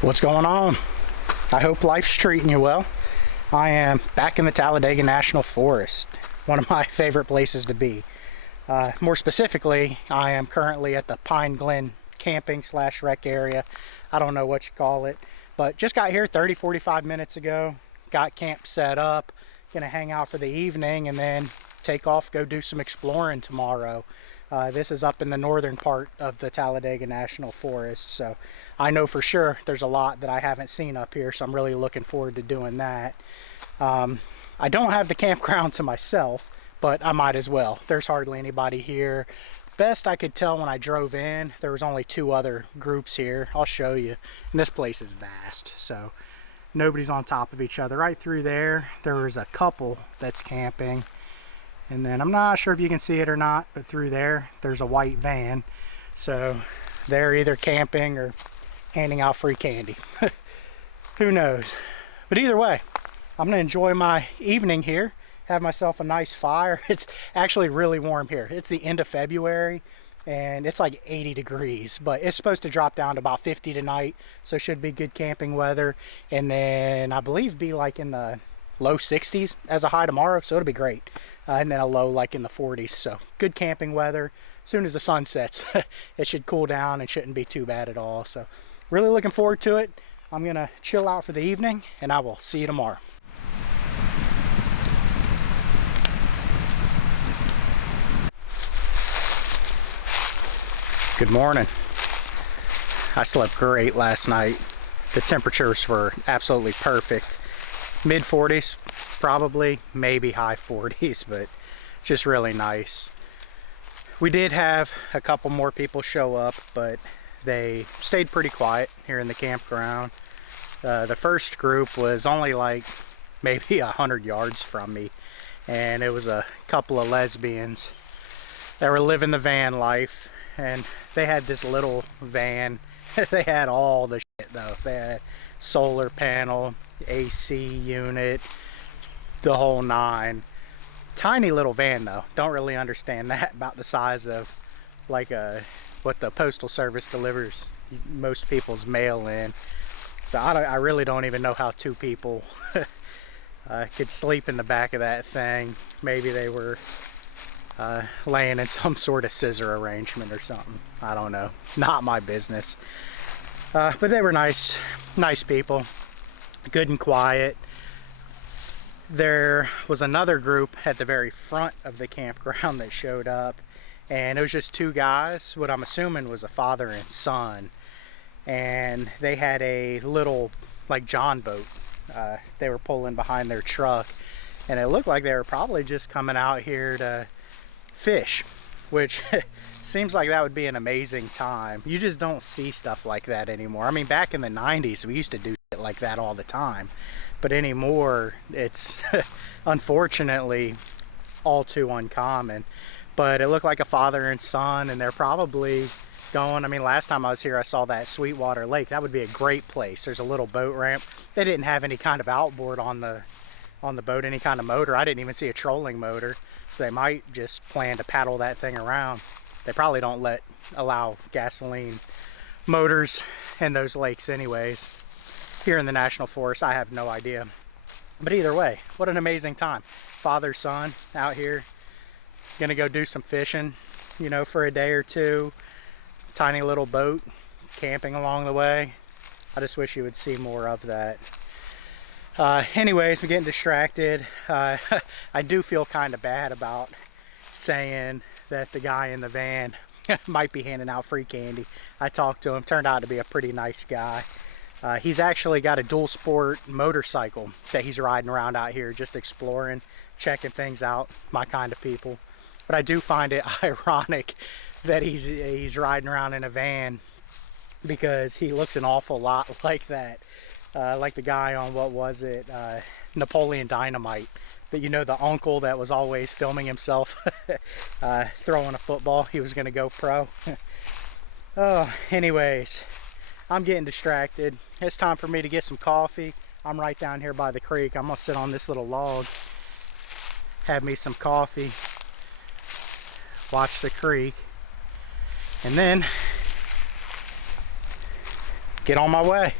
What's going on? I hope life's treating you well. I am back in the Talladega National Forest, one of my favorite places to be. More specifically, I am currently at the Pine Glen camping / rec area. I don't know what you call it, but just got here 30-45 minutes ago. Got camp set up, gonna hang out for the evening and then take off, go do some exploring tomorrow. This is up in the northern part of the Talladega National Forest, so I know for sure there's a lot that I haven't seen up here, so I'm really looking forward to doing that. I don't have the campground to myself, but I might as well. There's hardly anybody here. Best I could tell when I drove in, there was only 2 other groups here. I'll show you. And this place is vast, so nobody's on top of each other. Right through there, there was a couple that's camping. And then I'm not sure if you can see it or not, but through there, there's a white van. So they're either camping or handing out free candy. Who knows? But either way, I'm gonna enjoy my evening here, have myself a nice fire. It's actually really warm here. It's the end of February and it's like 80 degrees, but it's supposed to drop down to about 50 tonight. So it should be good camping weather. And then I believe be like in the low 60s as a high tomorrow, so it'll be great. And then a low like in the 40s, so good camping weather. As soon as the sun sets, it should cool down and shouldn't be too bad at all. So really looking forward to it. I'm gonna chill out for the evening and I will see you tomorrow. Good morning. I slept great last night. The temperatures were absolutely perfect. Mid 40s probably, maybe high 40s, but just really nice. We did have a couple more people show up, but they stayed pretty quiet here in the campground. The first group was only like maybe 100 yards from me, and it was a couple of lesbians that were living the van life, and they had this little van. They had all the shit though. They had solar panel, AC unit, the whole 9. Tiny little van though. Don't really understand that, about the size of like what the postal service delivers most people's mail in. So I really don't even know how 2 people could sleep in the back of that thing. Maybe they were laying in some sort of scissor arrangement or something. I don't know. Not my business. But they were nice people. Good and quiet. There was another group at the very front of the campground that showed up, and it was just 2 guys, what I'm assuming was a father and son, and they had a little like John boat they were pulling behind their truck, and it looked like they were probably just coming out here to fish, which seems like that would be an amazing time. You just don't see stuff like that anymore. I mean, back in the 90s we used to do shit like that all the time, but anymore it's unfortunately all too uncommon. But it looked like a father and son, and they're probably going, I mean, last time I was here I saw that Sweetwater Lake. That would be a great place. There's a little boat ramp. They didn't have any kind of outboard on the boat, any kind of motor. I didn't even see a trolling motor, so they might just plan to paddle that thing around. They probably don't allow gasoline motors in those lakes anyways. Here in the National Forest, I have no idea. But either way, what an amazing time. Father, son out here, gonna go do some fishing, you know, for a day or 2. Tiny little boat, camping along the way. I just wish you would see more of that. Anyways, we're getting distracted. I do feel kind of bad about saying that the guy in the van might be handing out free candy. I talked to him, turned out to be a pretty nice guy. He's actually got a dual sport motorcycle that he's riding around out here, just exploring, checking things out, my kind of people. But I do find it ironic that he's riding around in a van, because he looks an awful lot like that. Like the guy on, what was it, Napoleon Dynamite, that, you know, the uncle that was always filming himself throwing a football. He was gonna go pro. Oh, anyways, I'm getting distracted. It's time for me to get some coffee. I'm right down here by the creek. I'm gonna sit on this little log, have me some coffee, watch the creek, and then get on my way.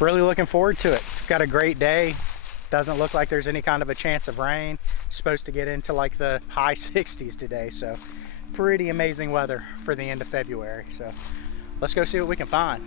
really looking forward to it. Got a great day. Doesn't look like there's any kind of a chance of rain. Supposed to get into like the high 60s today, so pretty amazing weather for the end of February. So let's go see what we can find.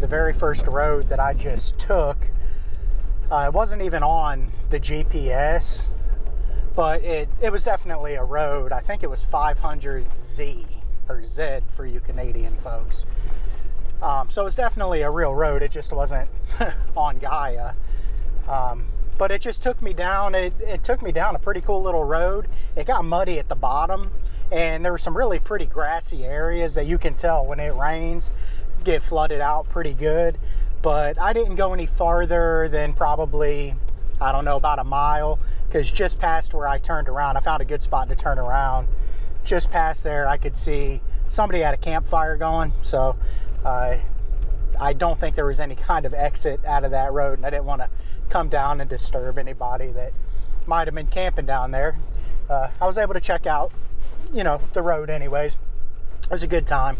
The very first road that I just took, it wasn't even on the GPS, but it was definitely a road. I think it was 500Z, or Z for you Canadian folks. So it was definitely a real road. It just wasn't on Gaia. But it just took me down. It took me down a pretty cool little road. It got muddy at the bottom, and there were some really pretty grassy areas that you can tell when it rains get flooded out pretty good. But I didn't go any farther than probably, I don't know, about a mile, because just past where I turned around, I found a good spot to turn around. Just past there, I could see somebody had a campfire going, so I don't think there was any kind of exit out of that road, and I didn't want to come down and disturb anybody that might have been camping down there. I was able to check out, the road anyways. It was a good time.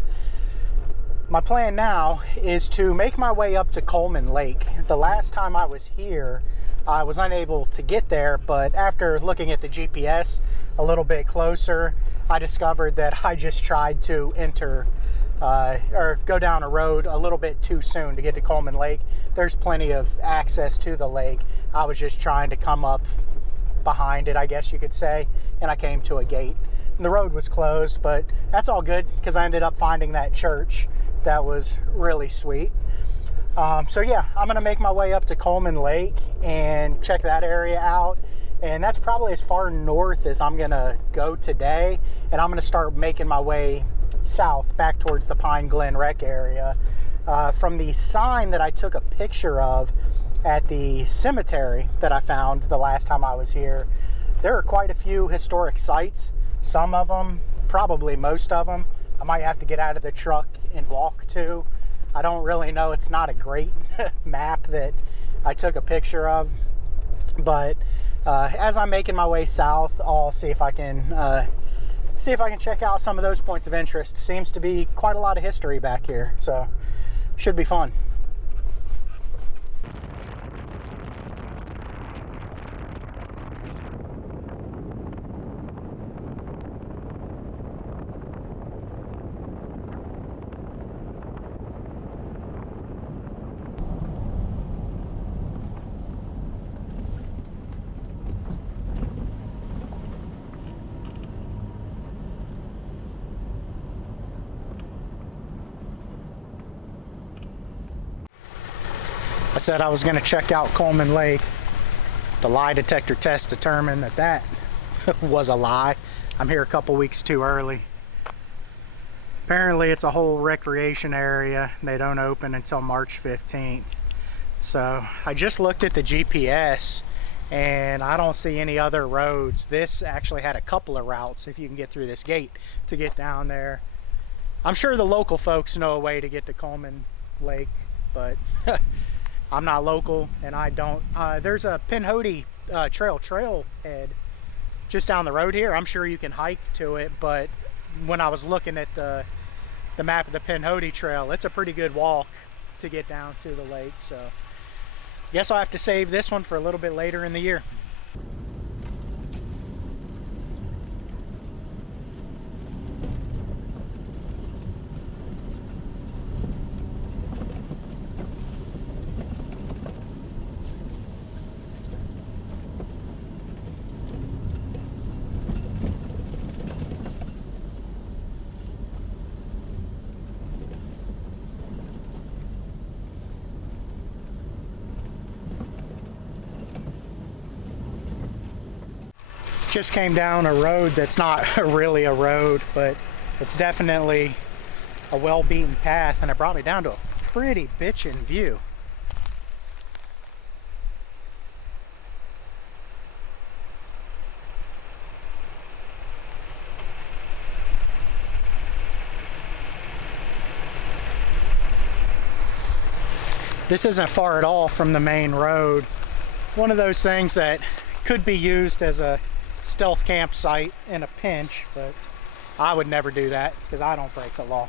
My plan now is to make my way up to Coleman Lake. The last time I was here, I was unable to get there, but after looking at the GPS a little bit closer, I discovered that I just tried to enter or go down a road a little bit too soon to get to Coleman Lake. There's plenty of access to the lake. I was just trying to come up behind it, I guess you could say, and I came to a gate. And the road was closed, but that's all good because I ended up finding that church. That was really sweet. So yeah, I'm gonna make my way up to Coleman Lake and check that area out. And that's probably as far north as I'm gonna go today. And I'm gonna start making my way south back towards the Pine Glen Rec area. From the sign that I took a picture of at the cemetery that I found the last time I was here, there are quite a few historic sites. Some of them, probably most of them, I might have to get out of the truck and walk to. I don't really know. It's not a great map that I took a picture of, but as I'm making my way south, I'll see if I can check out some of those points of interest. Seems to be quite a lot of history back here, so should be fun. I said I was going to check out Coleman Lake. The lie detector test determined that that was a lie. I'm here a couple weeks too early. Apparently it's a whole recreation area. They don't open until March 15th. So I just looked at the GPS and I don't see any other roads. This actually had a couple of routes if you can get through this gate to get down there. I'm sure the local folks know a way to get to Coleman Lake, but I'm not local and I don't. There's a Pinhoti Trail trailhead just down the road here. I'm sure you can hike to it, but when I was looking at the map of the Pinhoti Trail, it's a pretty good walk to get down to the lake. So guess I'll have to save this one for a little bit later in the year. Just came down a road that's not really a road, but it's definitely a well-beaten path, and it brought me down to a pretty bitchin' view. This isn't far at all from the main road. One of those things that could be used as a stealth campsite in a pinch, but I would never do that because I don't break the law.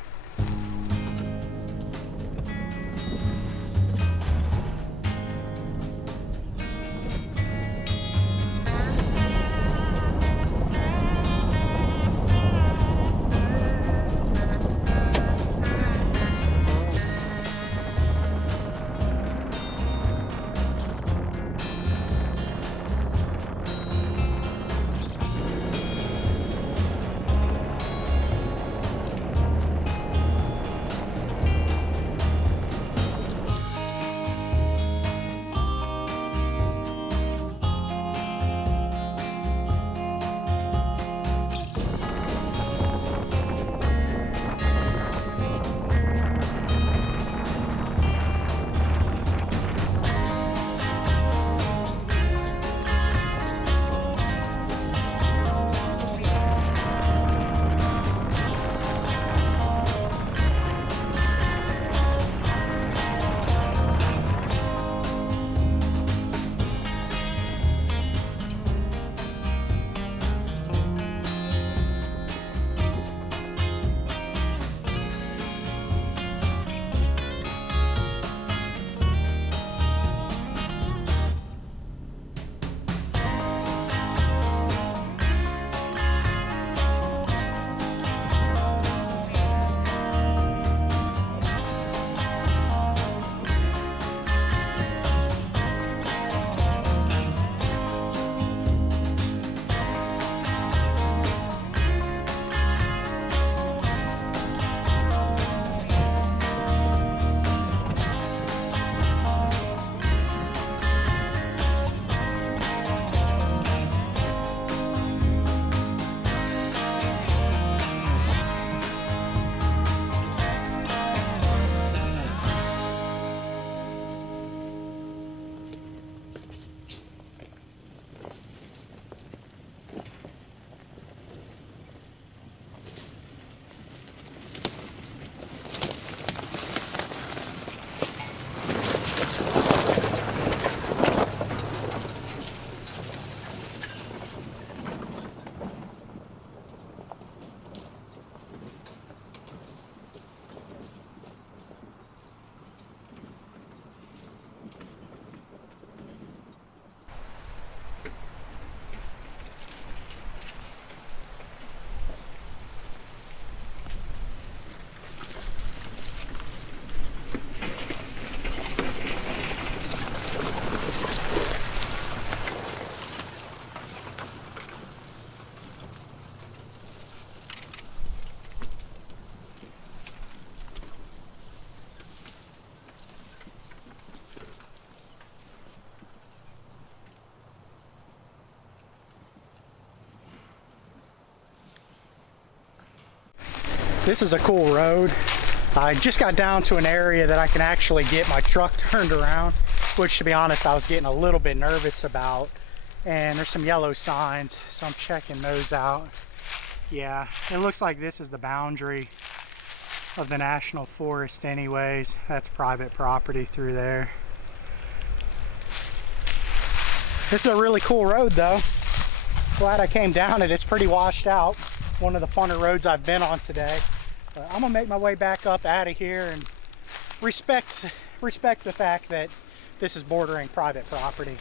This is a cool road. I just got down to an area that I can actually get my truck turned around, which to be honest, I was getting a little bit nervous about. And there's some yellow signs, so I'm checking those out. Yeah, it looks like this is the boundary of the National Forest anyways. That's private property through there. This is a really cool road though. Glad I came down it. It's pretty washed out. One of the funner roads I've been on today. But I'm gonna make my way back up out of here and respect the fact that this is bordering private property.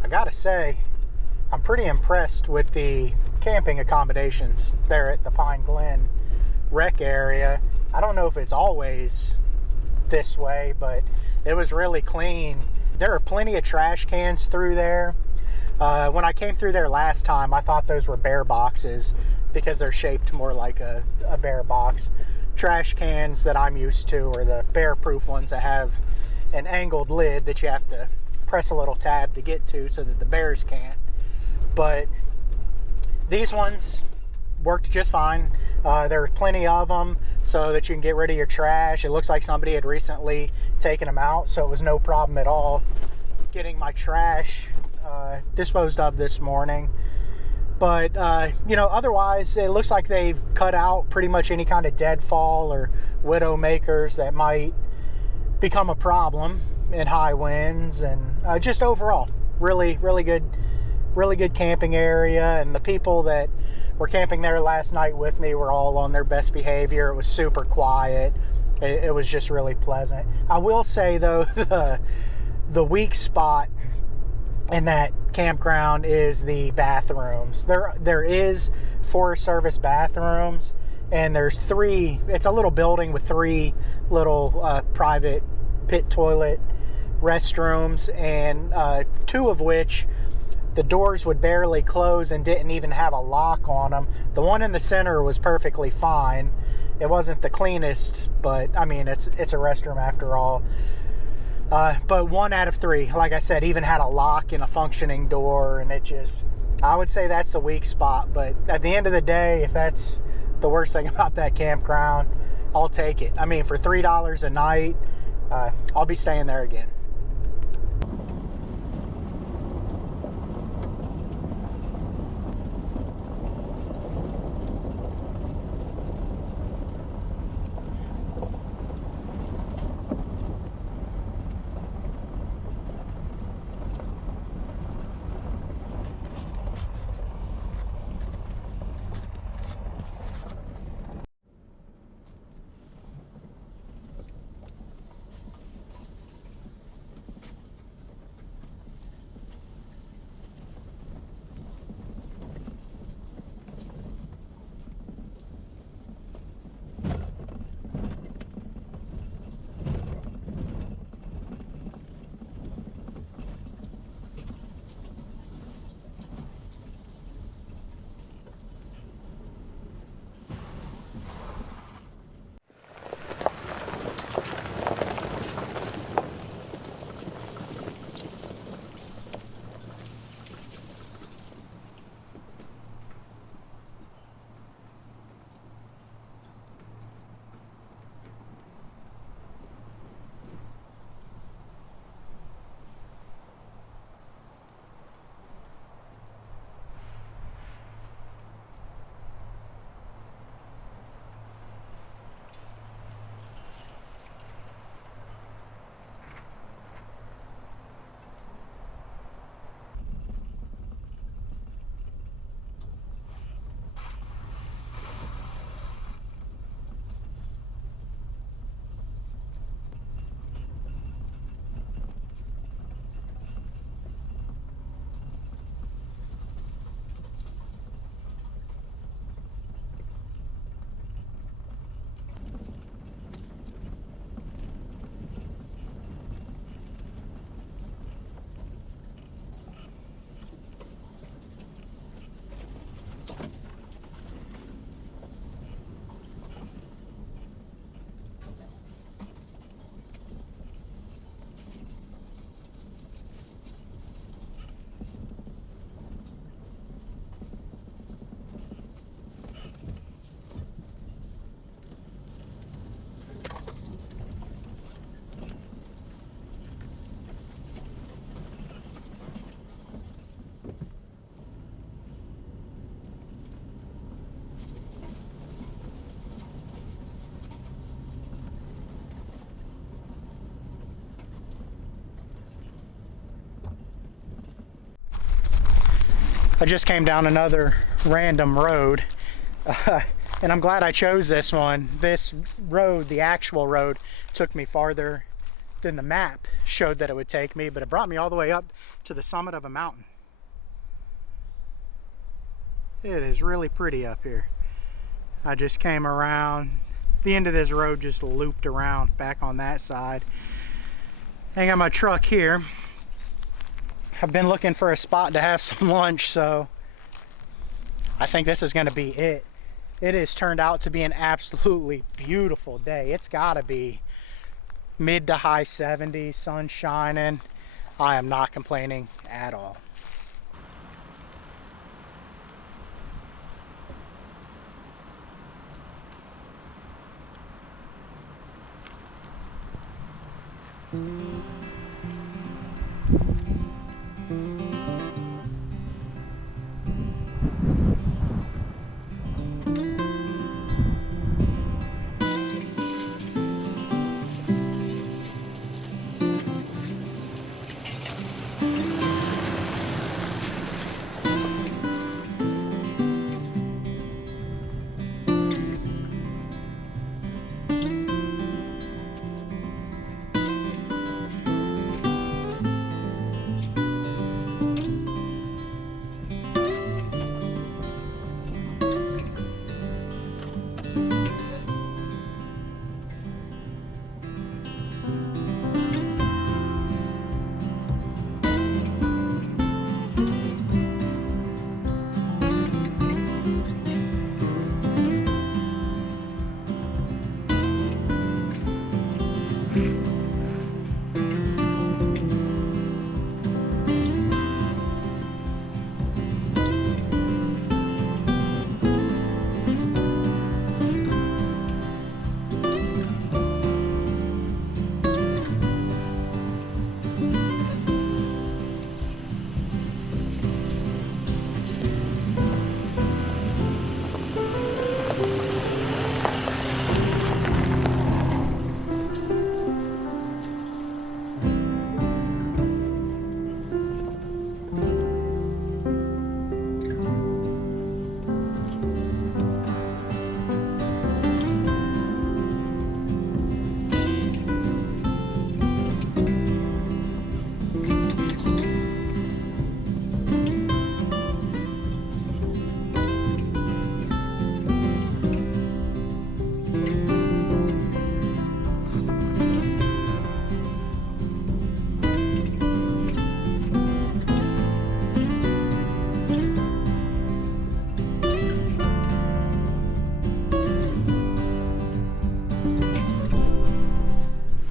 I gotta say, I'm pretty impressed with the camping accommodations there at the Pine Glen Rec Area. I don't know if it's always this way, but it was really clean. There are plenty of trash cans through there. When I came through there last time, I thought those were bear boxes because they're shaped more like a bear box. Trash cans that I'm used to are the bear-proof ones that have an angled lid that you have to press a little tab to get to so that the bears can't. But these ones worked just fine. There were plenty of them. so that you can get rid of your trash. It looks like somebody had recently taken them out, so it was no problem at all getting my trash disposed of this morning. But you know, otherwise it looks like they've cut out pretty much any kind of deadfall or widow makers that might become a problem in high winds. And just overall really good camping area. And the people that were camping there last night with me were all on their best behavior. It was super quiet. It was just really pleasant. I will say though, the weak spot in that campground is the bathrooms. There is Forest Service bathrooms, and there's 3. It's a little building with 3 little private pit toilet restrooms, and 2 of which the doors would barely close and didn't even have a lock on them. The one in the center was perfectly fine. It wasn't the cleanest, but I mean, it's a restroom after all. But 1 out of 3, like I said, even had a lock and a functioning door, and I would say that's the weak spot. But at the end of the day, if that's the worst thing about that campground, I'll take it. I mean, for $3 a night, I'll be staying there again. I just came down another random road, and I'm glad I chose this one. This road, the actual road, took me farther than the map showed that it would take me, but it brought me all the way up to the summit of a mountain. It is really pretty up here. I just came around, the end of this road just looped around back on that side. I got my truck here. I've been looking for a spot to have some lunch, so I think this is going to be it. It has turned out to be an absolutely beautiful day. It's got to be mid to high 70s, sun shining. I am not complaining at all.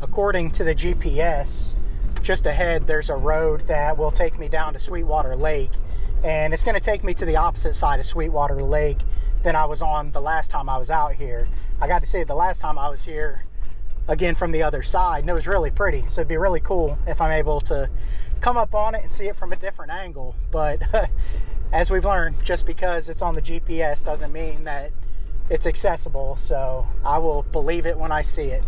According to the GPS, just ahead there's a road that will take me down to Sweetwater Lake, and it's going to take me to the opposite side of Sweetwater Lake than I was on the last time I was out here. I got to say, the last time I was here, again from the other side, and it was really pretty, so it'd be really cool if I'm able to come up on it and see it from a different angle. But as we've learned, just because it's on the GPS doesn't mean that it's accessible, so I will believe it when I see it.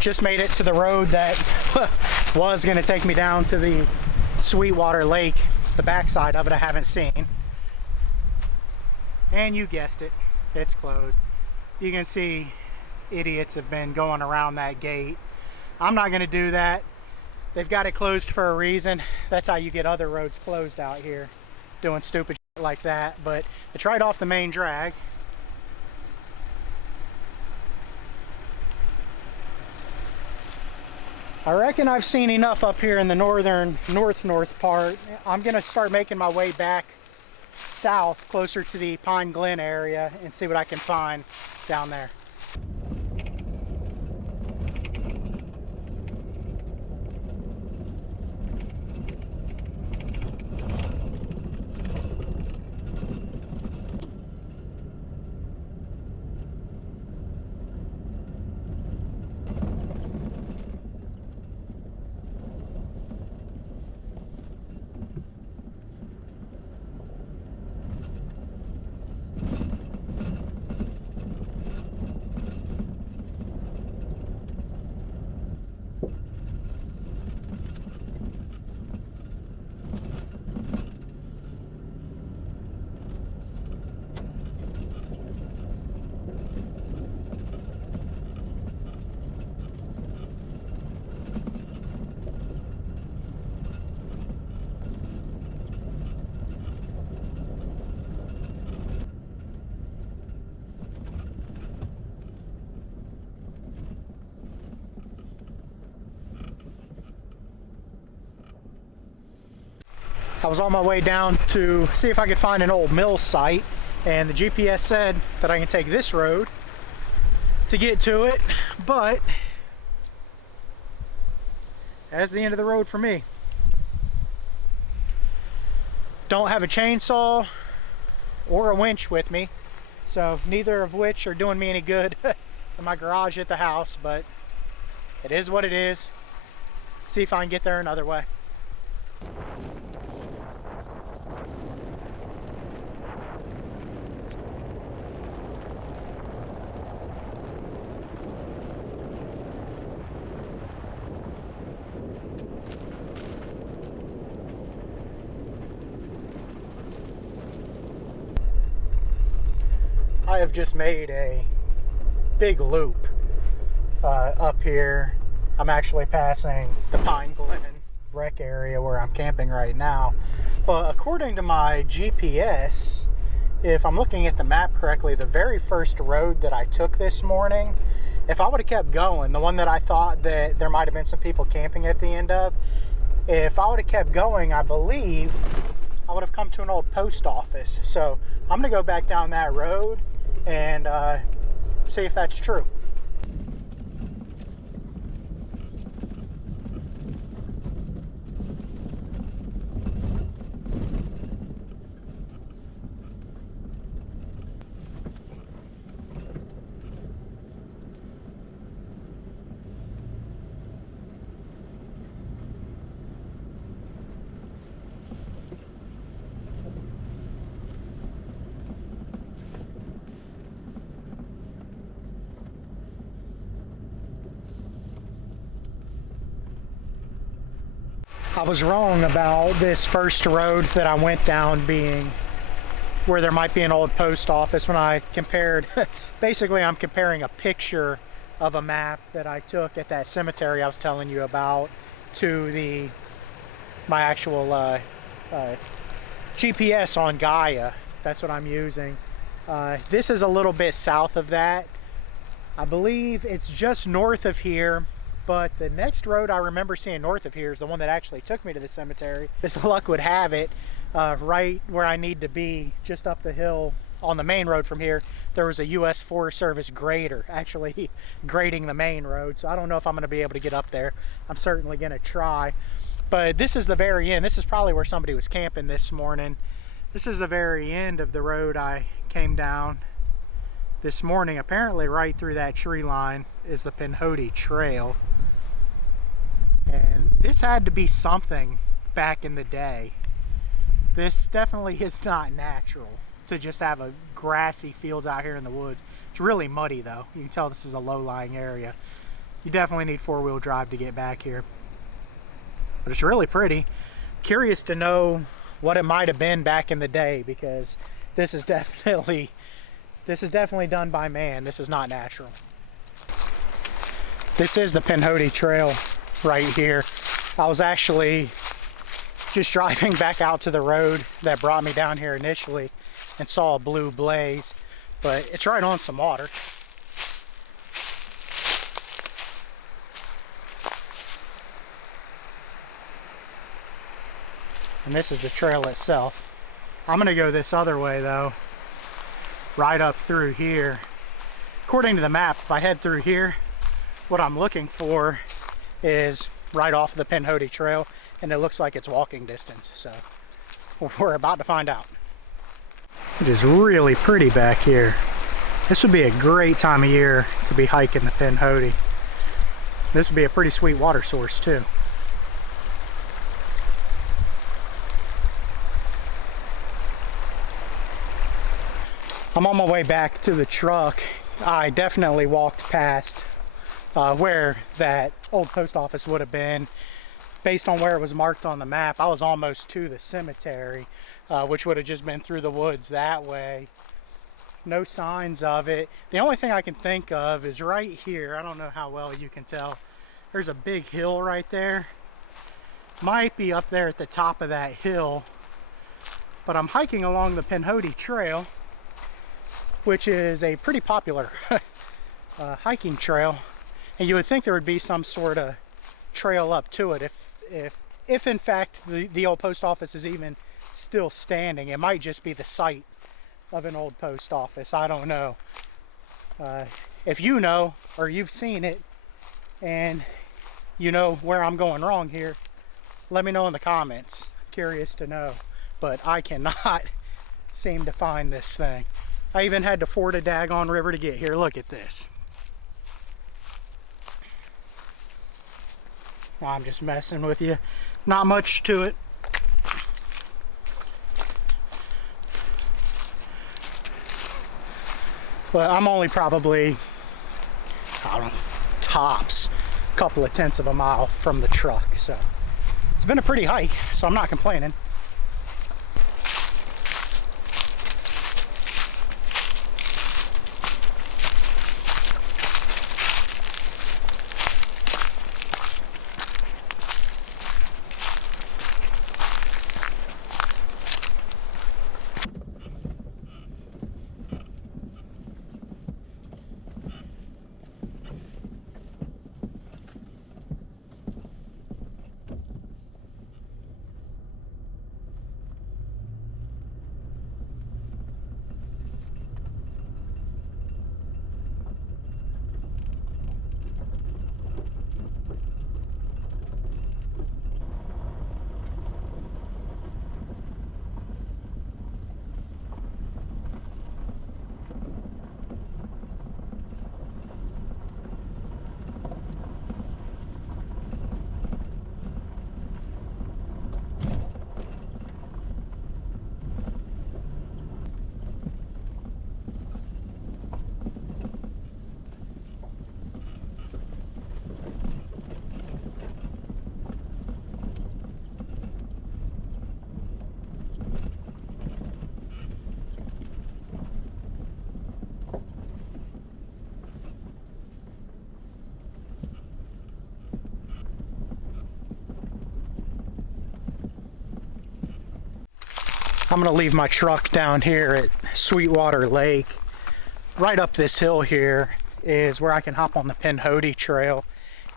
Just made it to the road that was going to take me down to the Sweetwater Lake. The backside of it I haven't seen. And you guessed it, it's closed. You can see idiots have been going around that gate. I'm not going to do that. They've got it closed for a reason. That's how you get other roads closed out here, doing stupid shit like that. But it's right off the main drag. I reckon I've seen enough up here in the north part. I'm gonna start making my way back south, closer to the Pine Glen area, and see what I can find down there. I was on my way down to see if I could find an old mill site, and the GPS said that I can take this road to get to it, but that's the end of the road for me. Don't have a chainsaw or a winch with me, so neither of which are doing me any good in my garage at the house, but it is what it is. See if I can get there another way. I have just made a big loop up here. I'm actually passing the Pine Glen Rec area where I'm camping right now. But according to my GPS, if I'm looking at the map correctly, the very first road that I took this morning, if I would have kept going, the one that I thought that there might have been some people camping at the end of, if I would have kept going, I believe I would have come to an old post office. So I'm gonna go back down that road and see if that's true. I was wrong about this first road that I went down being where there might be an old post office when I compared, basically I'm comparing a picture of a map that I took at that cemetery I was telling you about to my actual GPS on Gaia. That's what I'm using. This is a little bit south of that. I believe it's just north of here. But the next road I remember seeing north of here is the one that actually took me to the cemetery. As luck would have it, right where I need to be, just up the hill on the main road from here, there was a U.S. Forest Service grader actually grading the main road. So I don't know if I'm going to be able to get up there. I'm certainly going to try. But this is the very end. This is probably where somebody was camping this morning. This is the very end of the road I came down this morning. Apparently right through that tree line is the Pinhoti Trail. And this had to be something back in the day. This definitely is not natural to just have a grassy fields out here in the woods. It's really muddy though. You can tell this is a low-lying area. You definitely need four-wheel drive to get back here. But it's really pretty. Curious to know what it might have been back in the day, because this is definitely done by man. This is not natural. This is the Pinhoti Trail right here. I was actually just driving back out to the road that brought me down here initially and saw a blue blaze, but it's right on some water. And this is the trail itself. I'm gonna go this other way though, right up through here. According to the map, if I head through here, what I'm looking for is right off the Pinhoti Trail, and it looks like it's walking distance, so we're about to find out. It is really pretty back here. This would be a great time of year to be hiking the Pinhoti. This would be a pretty sweet water source too. I'm on my way back to the truck. I definitely walked past where that old post office would have been. Based on where it was marked on the map, I was almost to the cemetery, which would have just been through the woods that way. No signs of it. The only thing I can think of is right here. I don't know how well you can tell. There's a big hill right there. Might be up there at the top of that hill. But I'm hiking along the Pinhoti Trail, which is a pretty popular hiking trail. And you would think there would be some sort of trail up to it if in fact the old post office is even still standing. It might just be the site of an old post office. I don't know. If you know, or you've seen it and you know where I'm going wrong here, let me know in the comments. Curious to know, but I cannot seem to find this thing. I even had to ford a daggone river to get here. Look at this. I'm just messing with you. Not much to it. But I'm only probably, I don't know, tops a couple of tenths of a mile from the truck. So it's been a pretty hike, so I'm not complaining. I'm gonna leave my truck down here at Sweetwater Lake. Right up this hill here is where I can hop on the Pinhoti Trail.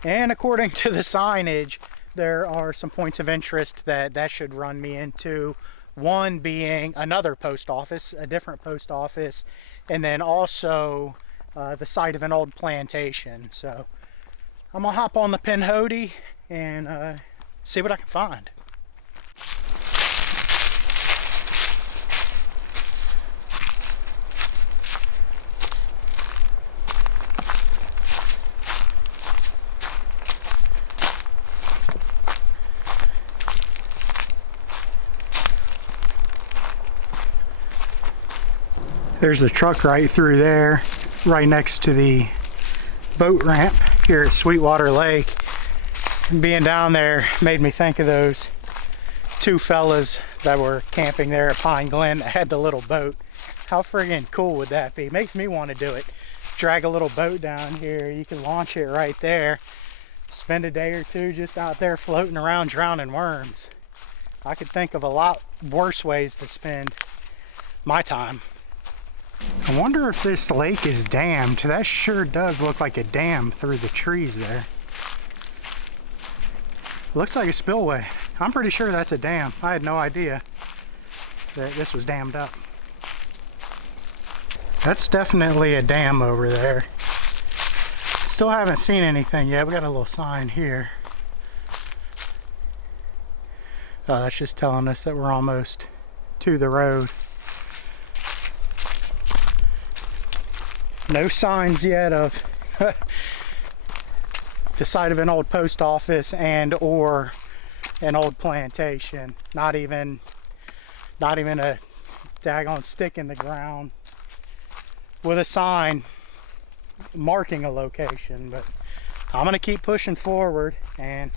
And according to the signage, there are some points of interest that should run me into. One being another post office, a different post office, and then also the site of an old plantation. So I'm gonna hop on the Pinhoti and see what I can find. There's the truck right through there, right next to the boat ramp here at Sweetwater Lake. And being down there made me think of those two fellas that were camping there at Pine Glen that had the little boat. How friggin' cool would that be? Makes me want to do it. Drag a little boat down here, you can launch it right there. Spend a day or two just out there floating around drowning worms. I could think of a lot worse ways to spend my time. I wonder if this lake is dammed. That sure does look like a dam through the trees there. Looks like a spillway. I'm pretty sure that's a dam. I had no idea that this was dammed up. That's definitely a dam over there. Still haven't seen anything yet. We got a little sign here. Oh, that's just telling us that we're almost to the road. No signs yet of the site of an old post office and or an old plantation. Not even a daggone stick in the ground with a sign marking a location. But I'm gonna keep pushing forward and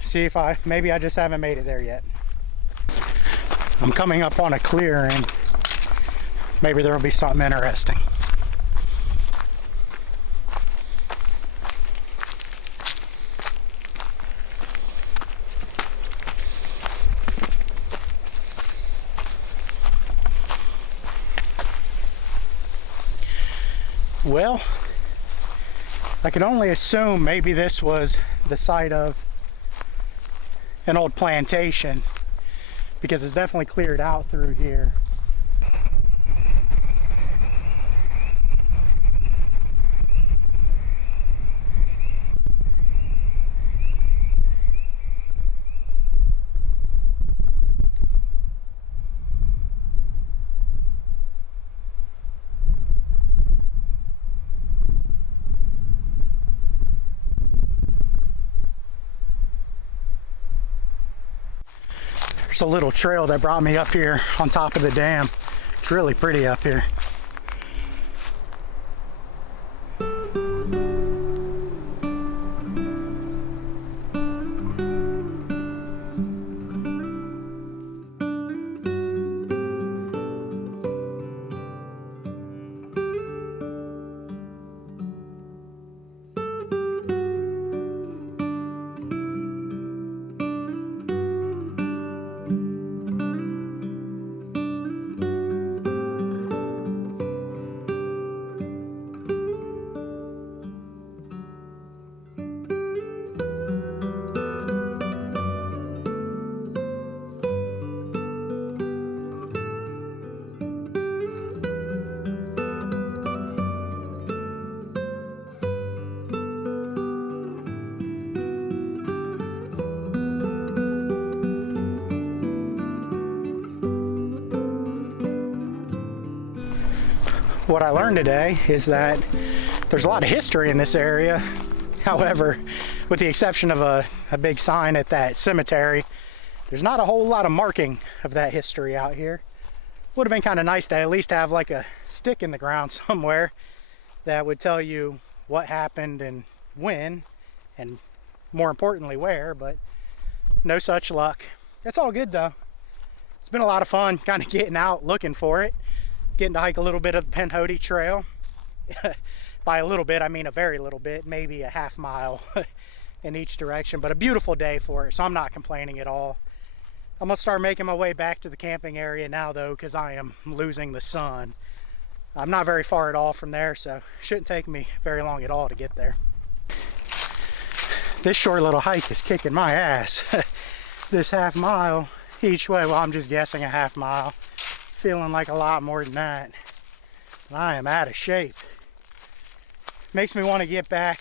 see if maybe I just haven't made it there yet. I'm coming up on a clearing. Maybe there'll be something interesting. Well, I could only assume maybe this was the site of an old plantation because it's definitely cleared out through here. It's a little trail that brought me up here on top of the dam. It's really pretty up here. What I learned today is that there's a lot of history in this area. However, with the exception of a big sign at that cemetery, there's not a whole lot of marking of that history out here. Would have been kind of nice to at least have like a stick in the ground somewhere that would tell you what happened and when, and more importantly where, but no such luck. It's all good though. It's been a lot of fun kind of getting out looking for it. Getting to hike a little bit of the Pinhoti Trail. By a little bit, I mean a very little bit, maybe a half mile in each direction, but a beautiful day for it, so I'm not complaining at all. I'm gonna start making my way back to the camping area now though, because I am losing the sun. I'm not very far at all from there, so it shouldn't take me very long at all to get there. This short little hike is kicking my ass. This half mile each way, well, I'm just guessing a half mile. Feeling like a lot more than that. I am out of shape. Makes me want to get back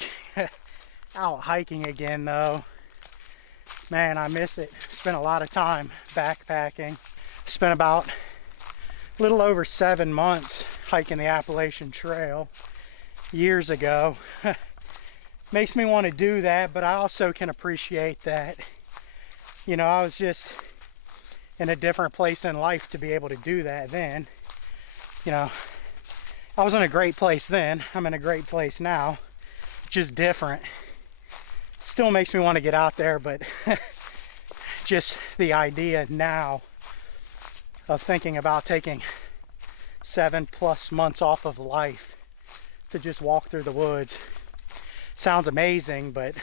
out hiking again though. Man, I miss it. Spent a lot of time backpacking. Spent about a little over 7 months hiking the Appalachian Trail years ago. Makes me want to do that, but I also can appreciate that, you know, I was just in a different place in life to be able to do that then. You know, I was in a great place then. I'm in a great place now. Just different. Still makes me want to get out there, but just the idea now of thinking about taking 7+ months off of life to just walk through the woods sounds amazing, but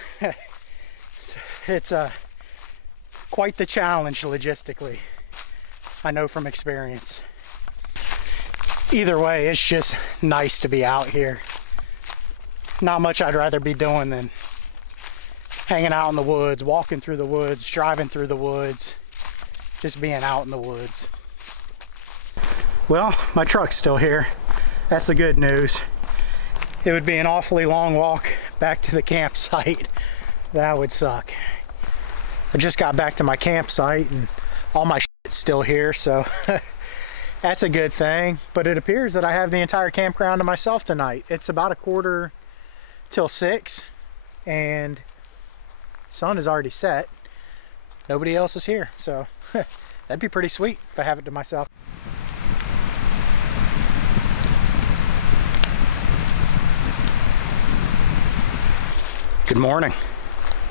it's quite the challenge logistically. I know from experience. Either way, it's just nice to be out here. Not much I'd rather be doing than hanging out in the woods, walking through the woods, driving through the woods, just being out in the woods. Well, my truck's still here. That's the good news. It would be an awfully long walk back to the campsite. That would suck. I just got back to my campsite and all my shit's still here, so that's a good thing. But it appears that I have the entire campground to myself tonight. It's about 5:45 and sun is already set. Nobody else is here, so that'd be pretty sweet if I have it to myself. Good morning.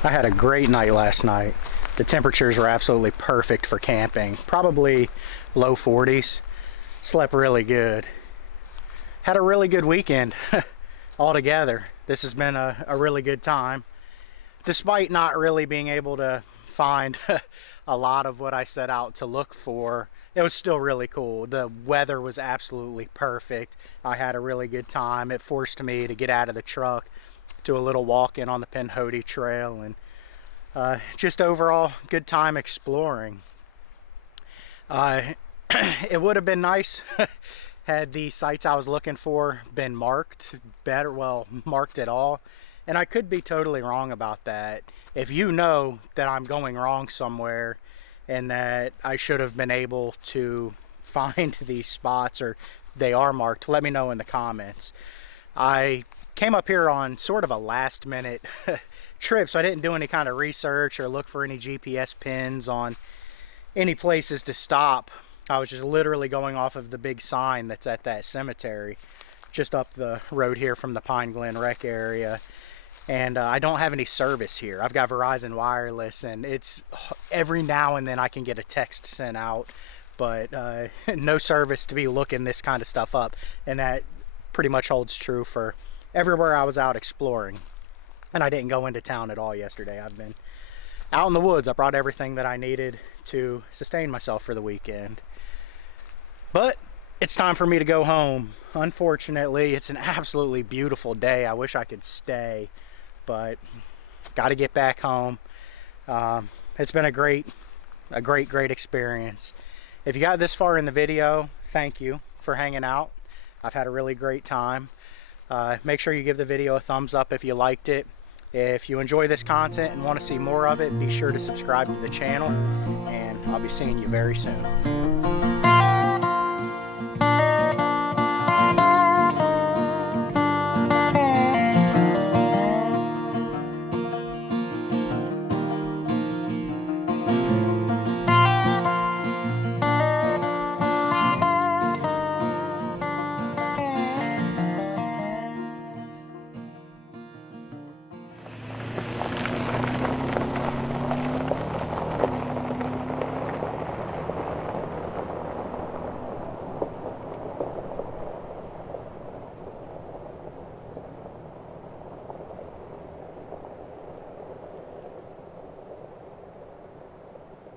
I had a great night last night. The temperatures were absolutely perfect for camping, probably low 40s. Slept really good. Had a really good weekend altogether. This has been a really good time. Despite not really being able to find a lot of what I set out to look for, it was still really cool. The weather was absolutely perfect. I had a really good time. It forced me to get out of the truck, do a little walk in on the Pinhoti Trail, and just overall good time exploring. It would have been nice had the sites I was looking for been marked better, well, marked at all. And I could be totally wrong about that. If you know that I'm going wrong somewhere and that I should have been able to find these spots or they are marked, let me know in the comments. I came up here on sort of a last minute trip, so I didn't do any kind of research or look for any GPS pins on any places to stop. I was just literally going off of the big sign that's at that cemetery just up the road here from the Pine Glen Rec Area. And I don't have any service here. I've got Verizon Wireless, and it's every now and then I can get a text sent out, but no service to be looking this kind of stuff up. And that pretty much holds true for everywhere I was out exploring. And I didn't go into town at all yesterday. I've been out in the woods. I brought everything that I needed to sustain myself for the weekend. But it's time for me to go home. Unfortunately, it's an absolutely beautiful day. I wish I could stay, but got to get back home. It's been a great experience. If you got this far in the video, thank you for hanging out. I've had a really great time. Make sure you give the video a thumbs up if you liked it. If you enjoy this content and want to see more of it, be sure to subscribe to the channel, and I'll be seeing you very soon.